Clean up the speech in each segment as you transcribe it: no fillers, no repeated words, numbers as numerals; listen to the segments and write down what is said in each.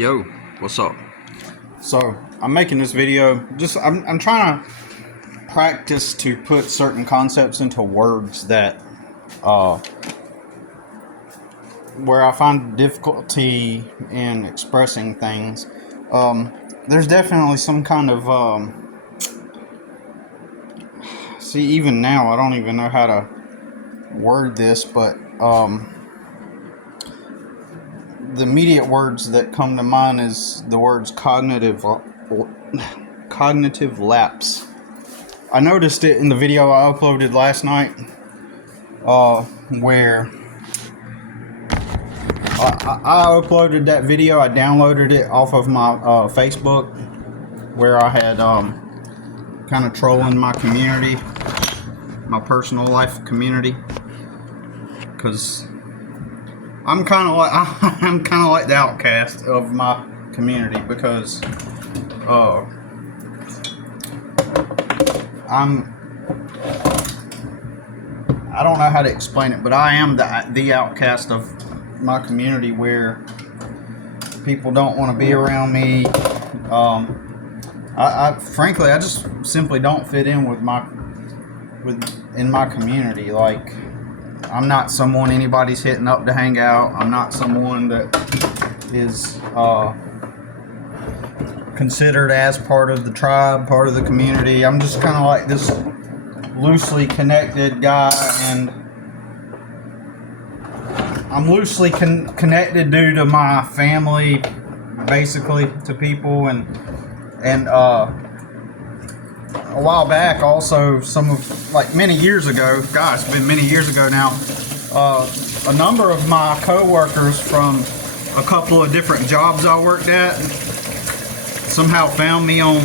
Yo, what's up? So I'm making this video. I'm trying to practice to put certain concepts into words that where I find difficulty in expressing things. There's definitely some kind of see, even now I don't even know how to word this, but the immediate words that come to mind is the words cognitive lapse. I noticed it in the video I uploaded last night, where I uploaded that video. I downloaded it off of my Facebook, where I had kind of trolling my community, my personal life community, because I'm kind of like the outcast of my community, because I don't know how to explain it, but I am the outcast of my community, where people don't want to be around me. Frankly, I just simply don't fit in in my community. Like, I'm not someone anybody's hitting up to hang out. I'm not someone that is considered as part of the tribe, part of the community. I'm just kind of like this loosely connected guy, and I'm loosely connected due to my family, basically, to people, and a while back, also, many years ago, gosh, it's been many years ago now, a number of my co-workers from a couple of different jobs I worked at somehow found me on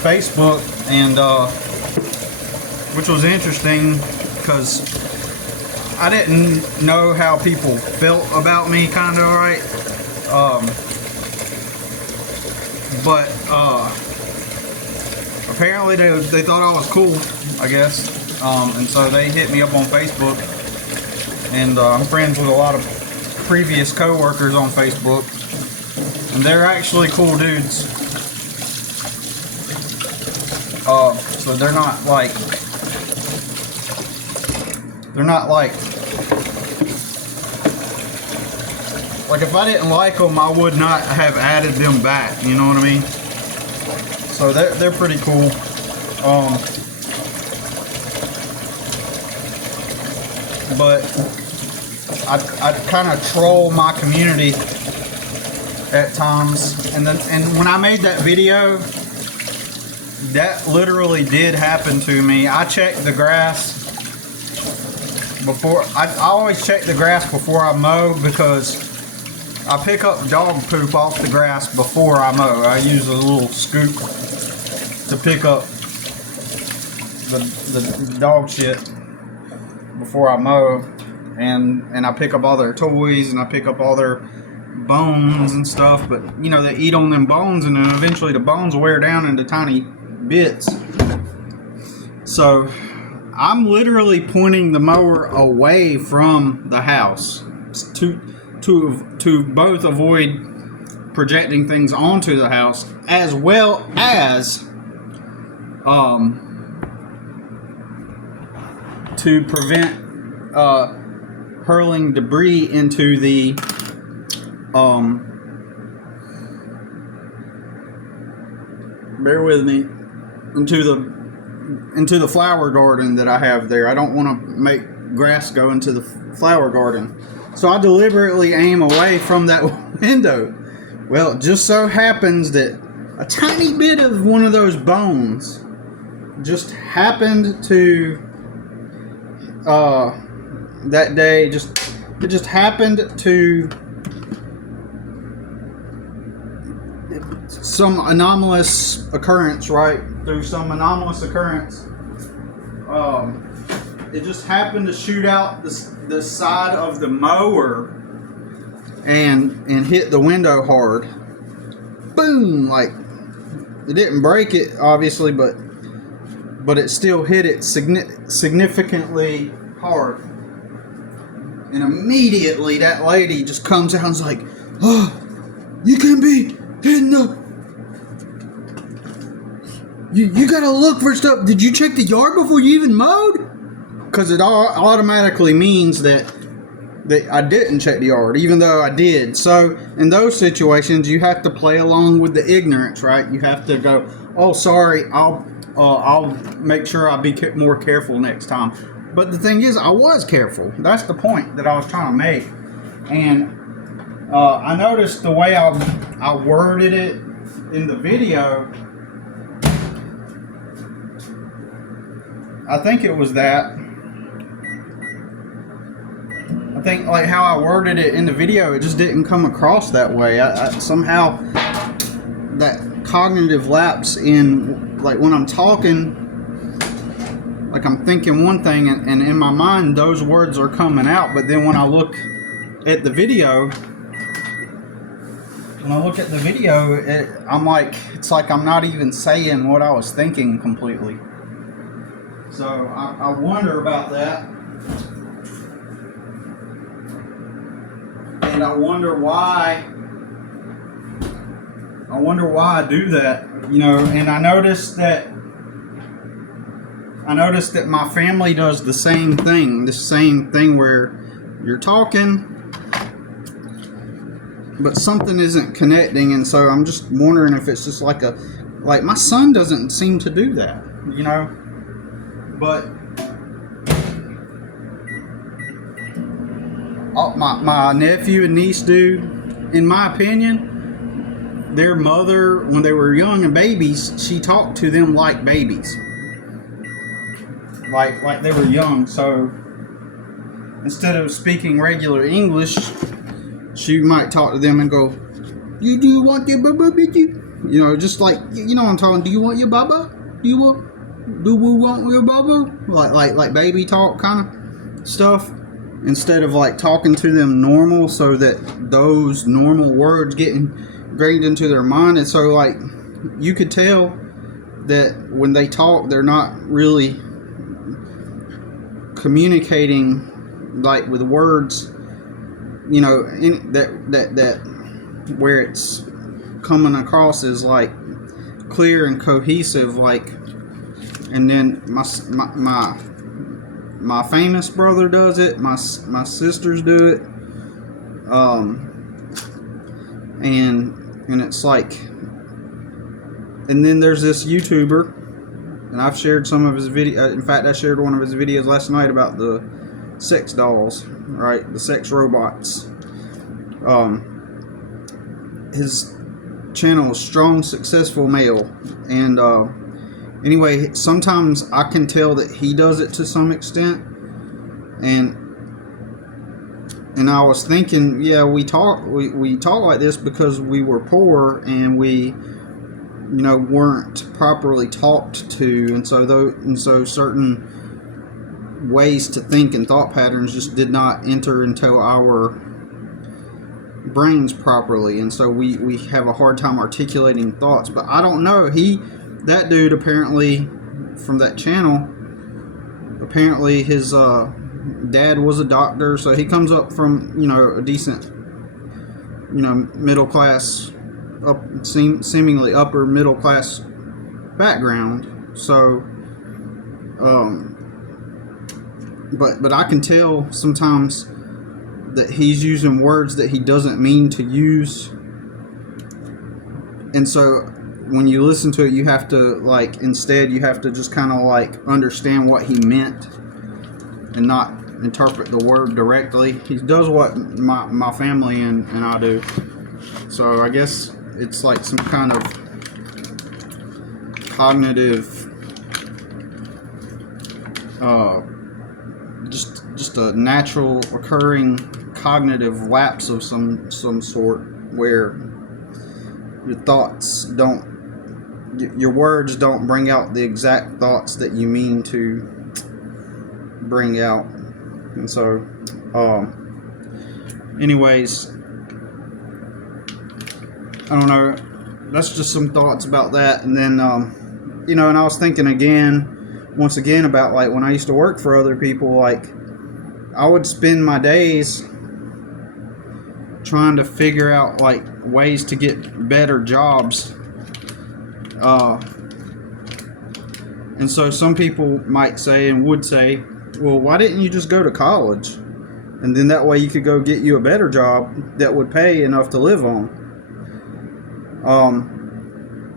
Facebook, and which was interesting, because I didn't know how people felt about me, kind of, right? But apparently they thought I was cool, I guess, and so they hit me up on Facebook, and I'm friends with a lot of previous co-workers on Facebook, and they're actually cool dudes. So they're not like if I didn't like them, I would not have added them back, you know what I mean? So they're pretty cool. But I kind of troll my community at times, and when I made that video, that literally did happen to me. I checked the grass before. I always check the grass before I mow, because I pick up dog poop off the grass before I mow. I use a little scoop to pick up the dog shit before I mow, and I pick up all their toys, and I pick up all their bones and stuff. But you know, they eat on them bones, and then eventually the bones wear down into tiny bits. So I'm literally pointing the mower away from the house to both avoid projecting things onto the house, as well as to prevent hurling debris into the bear with me, into the flower garden that I have there. I don't want to make grass go into the flower garden, so I deliberately aim away from that window. Well, it just so happens that a tiny bit of one of those bones just happened to that day, it just happened to some anomalous occurrence, right? Through some anomalous occurrence, it just happened to shoot out the side of the mower and hit the window hard. Boom! Like, it didn't break it, obviously, but it still hit it significantly hard. And immediately that lady just comes out and's like, "Oh, You can be in the... You gotta look for stuff. Did you check the yard before you even mowed? Because it automatically means that I didn't check the yard, even though I did. So in those situations, you have to play along with the ignorance, right? You have to go, oh, sorry, I'll make sure I'll be more careful next time. But the thing is, I was careful. That's the point that I was trying to make. And I noticed the way I worded it in the video. I think it was that. I think like how I worded it in the video, it just didn't come across that way. I somehow that cognitive lapse in, like, when I'm talking, like I'm thinking one thing and in my mind those words are coming out, but then when I look at the video, I'm like, it's like I'm not even saying what I was thinking completely. So I wonder about that. And I wonder why I do that, you know. And I noticed that my family does the same thing where you're talking but something isn't connecting, and so I'm just wondering if it's just like my son doesn't seem to do that, you know. But my nephew and niece do, in my opinion. Their mother, when they were young and babies, she talked to them like babies, like they were young. So instead of speaking regular English, she might talk to them and go, do you want your baba, bitchy? You know, just like, you know what I'm talking. Do you want your baba? Do we want your baba? Like baby talk kind of stuff. Instead of like talking to them normal, so that those normal words get ingrained into their mind. And so, like, you could tell that when they talk, they're not really communicating like with words, you know, that where it's coming across as like clear and cohesive, like. And then my famous brother does it. My sisters do it. And it's like, and then there's this YouTuber, and I've shared some of his video. In fact, I shared one of his videos last night about the sex dolls, right? The sex robots. His channel is Strong Successful Male, and anyway, sometimes I can tell that he does it to some extent, and I was thinking, yeah, we talk like this because we were poor and we, you know, weren't properly talked to, and so certain ways to think and thought patterns just did not enter into our brains properly, and so we have a hard time articulating thoughts. But I don't know, that dude apparently, from that channel, apparently his dad was a doctor, so he comes up from, you know, a decent, you know, middle class, seemingly upper middle class background. So but I can tell sometimes that he's using words that he doesn't mean to use, and so when you listen to it, you have to, like, instead you have to just kind of like understand what he meant and not interpret the word directly. He does what my family and I do. So I guess it's like some kind of cognitive, just a natural occurring cognitive lapse of some sort, where your words don't bring out the exact thoughts that you mean to bring out. And so anyways, I don't know, that's just some thoughts about that. And then you know, and I was thinking once again about, like, when I used to work for other people, like, I would spend my days trying to figure out like ways to get better jobs. And so some people might say and would say, well, why didn't you just go to college? And then that way you could go get you a better job that would pay enough to live on.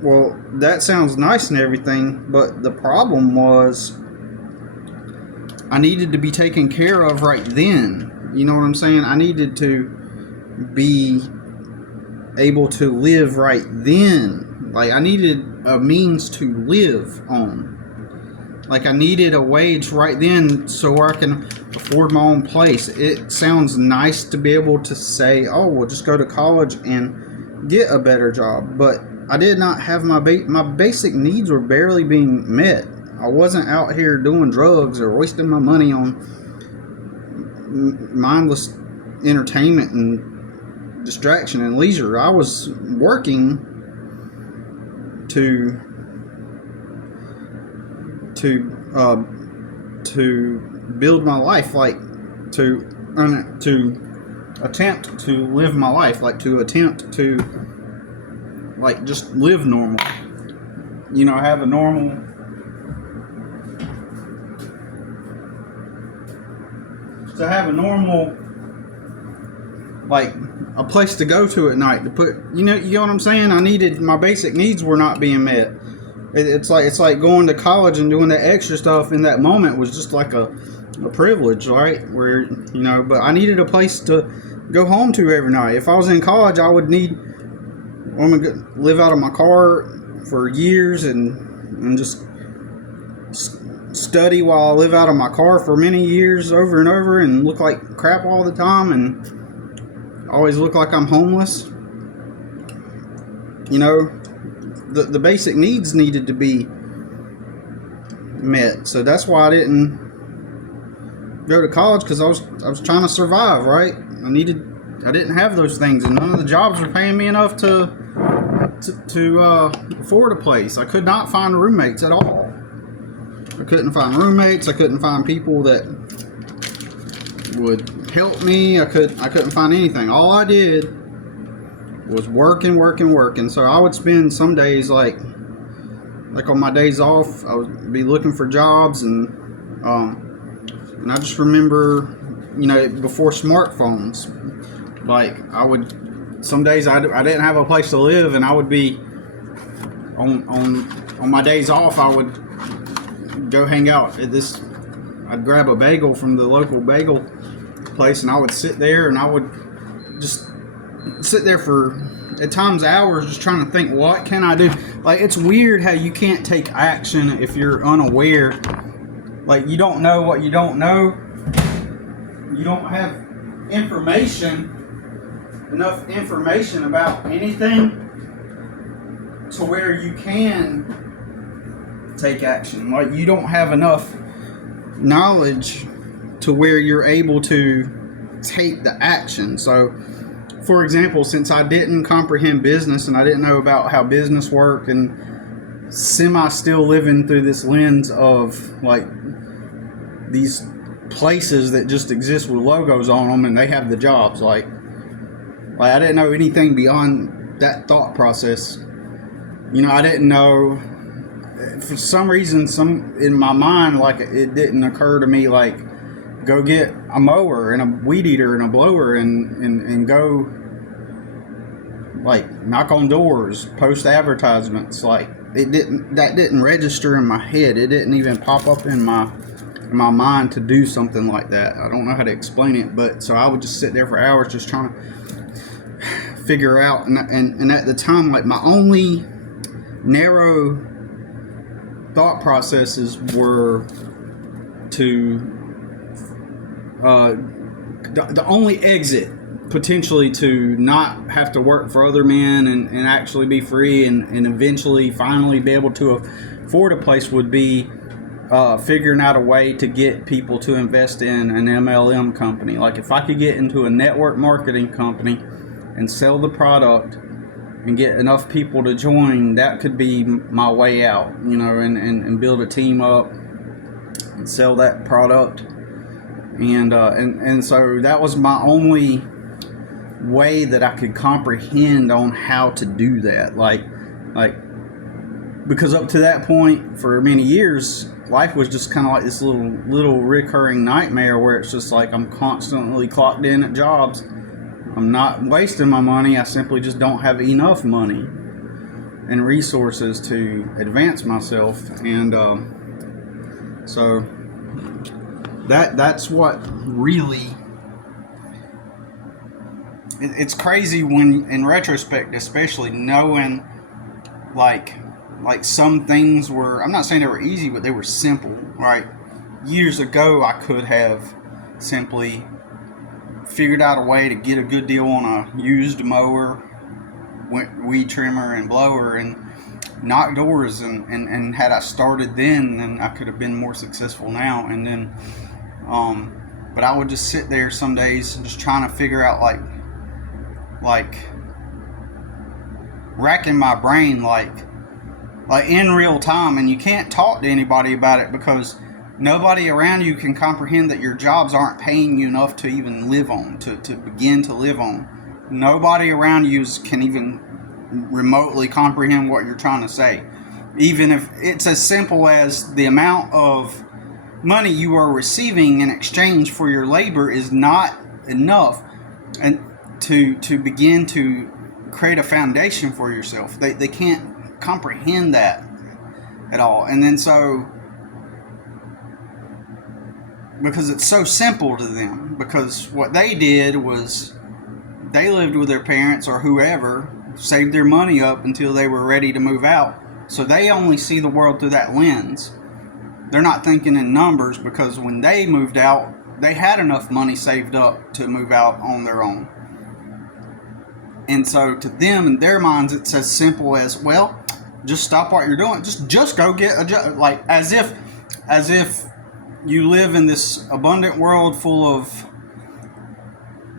Well, that sounds nice and everything, but the problem was I needed to be taken care of right then. You know what I'm saying? I needed to be able to live right then. Like, I needed a means to live on. Like, I needed a wage right then so I can afford my own place. It sounds nice to be able to say, oh, well, just go to college and get a better job. But I did not have my basic needs were barely being met. I wasn't out here doing drugs or wasting my money on mindless entertainment and distraction and leisure. I was working to build my life, like to attempt to live my life, like to attempt to like just live normal, you know, have a normal like a place to go to at night to put, you know what I'm saying? I needed, my basic needs were not being met. It's like going to college and doing that extra stuff in that moment was just like a privilege, right? Where, you know, but I needed a place to go home to every night. If I was in college, I would need, I'm gonna live out of my car for years and just study while I live out of my car for many years over and over and look like crap all the time and always look like I'm homeless. You know, the basic needs needed to be met. So that's why I didn't go to college, because I was trying to survive, right? I didn't have those things, and none of the jobs were paying me enough to afford a place. I could not find roommates at all. I couldn't find roommates. I couldn't find people that would help me. I couldn't find anything. All I did was working. So I would spend some days like on my days off, I would be looking for jobs, and I just remember, you know, before smartphones, like some days I didn't have a place to live, and I would be on my days off, I would go hang out at this. I'd grab a bagel from the local bagel place, and I would sit there, and I would just sit there for at times hours, just trying to think, what can I do? Like, it's weird how you can't take action if you're unaware. Like, you don't know what you don't know. You don't have enough information about anything to where you can take action. Like, you don't have enough knowledge to where you're able to take the action. So, for example, since I didn't comprehend business and I didn't know about how business worked, and still living through this lens of like these places that just exist with logos on them and they have the jobs, like I didn't know anything beyond that thought process. You know, I didn't know, for some reason, in my mind, like, it didn't occur to me, like, go get a mower and a weed eater and a blower and go, like, knock on doors, post advertisements. Like, that didn't register in my head. It didn't even pop up in my mind to do something like that. I don't know how to explain it, but so I would just sit there for hours just trying to figure out, and at the time, like, my only narrow thought processes were to the only exit potentially to not have to work for other men and actually be free and eventually finally be able to afford a place would be figuring out a way to get people to invest in an MLM company. Like, if I could get into a network marketing company and sell the product and get enough people to join, that could be my way out, you know, and build a team up and sell that product. And so that was my only way that I could comprehend on how to do that. Like because up to that point, for many years, life was just kind of like this little recurring nightmare where it's just like I'm constantly clocked in at jobs. I'm not wasting my money. I simply just don't have enough money and resources to advance myself. And so that's what really, it's crazy when in retrospect, especially knowing like some things were, I'm not saying they were easy, but they were simple, right? Years ago I could have simply figured out a way to get a good deal on a used mower, weed trimmer and blower, and knock doors, and had I started then I could have been more successful now. And then but I would just sit there some days just trying to figure out like racking my brain like in real time, and you can't talk to anybody about it because nobody around you can comprehend that your jobs aren't paying you enough to even live on, to begin to live on. Nobody around you can even remotely comprehend what you're trying to say. Even if it's as simple as the amount of money you are receiving in exchange for your labor is not enough and to begin to create a foundation for yourself. They can't comprehend that at all. And then so, because it's so simple to them, because what they did was they lived with their parents or whoever, saved their money up until they were ready to move out, so they only see the world through that lens. They're not thinking in numbers, because when they moved out, they had enough money saved up to move out on their own. And so to them, in their minds, it's as simple as, well, just stop what you're doing. Just go get a job. Like as if you live in this abundant world full of,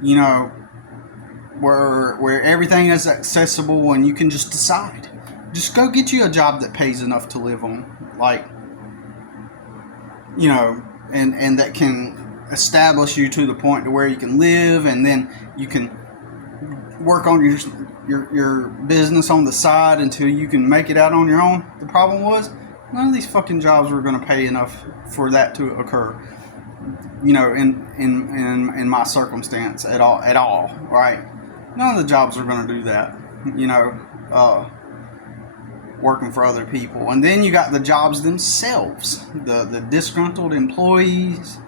you know, where everything is accessible and you can just decide. Just go get you a job that pays enough to live on. Like, you know, and that can establish you to the point to where you can live, and then you can work on your business on the side until you can make it out on your own. The problem was, none of these fucking jobs were going to pay enough for that to occur. You know, in my circumstance at all, right? None of the jobs are going to do that. You know, working for other people. And then you got the jobs themselves, the disgruntled employees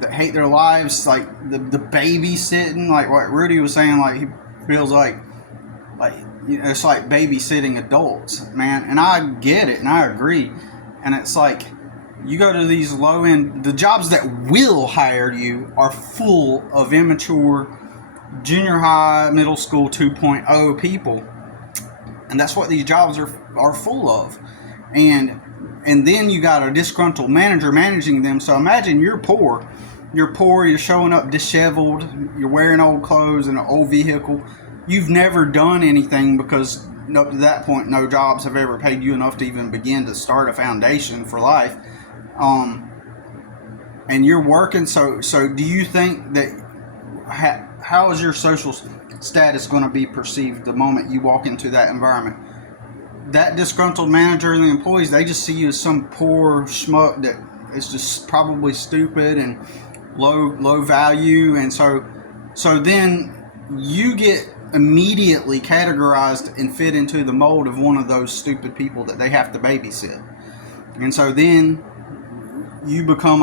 that hate their lives, like the babysitting, like what Rudy was saying, like he feels like you know, it's like babysitting adults, man. And I get it, and I agree. And it's like, you go to these low end, the jobs that will hire you are full of immature junior high, middle school 2.0 people. And that's what these jobs are full of. And then you got a disgruntled manager managing them. So imagine you're poor, you're showing up disheveled, you're wearing old clothes in an old vehicle. You've never done anything, because up to that point, no jobs have ever paid you enough to even begin to start a foundation for life. And you're working. So do you think that, how is your social status going to be perceived the moment you walk into that environment? That disgruntled manager and the employees, they just see you as some poor schmuck that is just probably stupid and low value. And so then you get immediately categorized and fit into the mold of one of those stupid people that they have to babysit. And so then you become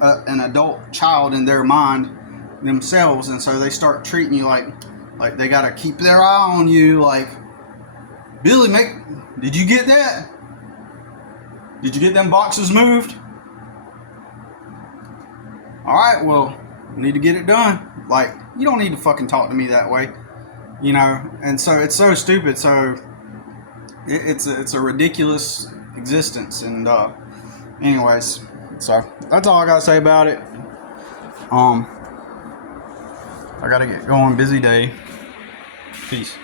an adult child in their mind themselves, and so they start treating you like they gotta keep their eye on you. Like, Billy, did you get that? Did you get them boxes moved? All right, well, we need to get it done. Like, you don't need to fucking talk to me that way, you know. And so it's so stupid. So it's a ridiculous existence. And anyways, so that's all I gotta say about it. I gotta get going. Busy day. Peace.